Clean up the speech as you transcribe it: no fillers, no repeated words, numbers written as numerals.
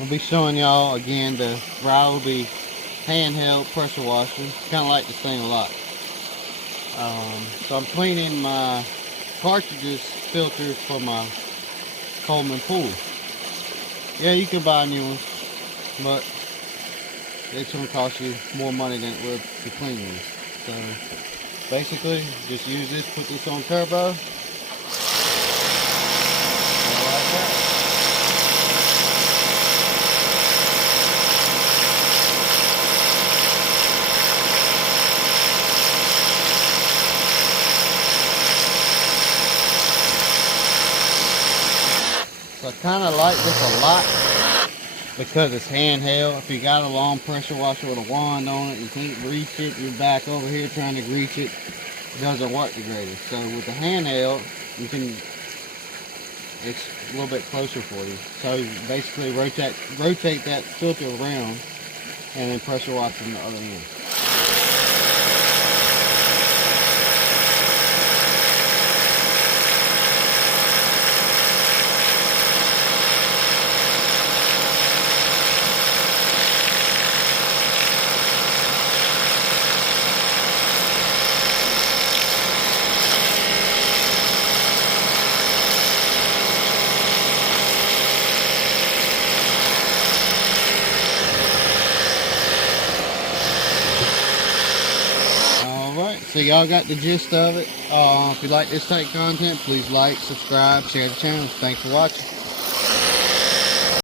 We'll be showing y'all again the Ryobi handheld pressure washer. Kind of like this thing a lot. So I'm cleaning my cartridges filters for my Coleman pool. Yeah, you can buy new ones, but it's going to cost you more money than it would to clean these. So basically, just use this, put this on turbo. Like that. So I kind of like this a lot because it's handheld. If you got a long pressure washer with a wand on it, you can't reach it, you're back over here trying to reach it, it doesn't work the greatest. So with the handheld, you can, it's a little bit closer for you. So basically rotate that filter around and then pressure wash from the other end. So y'all got the gist of it. If you like this type of content, please like, subscribe, share the channel. Thanks for watching.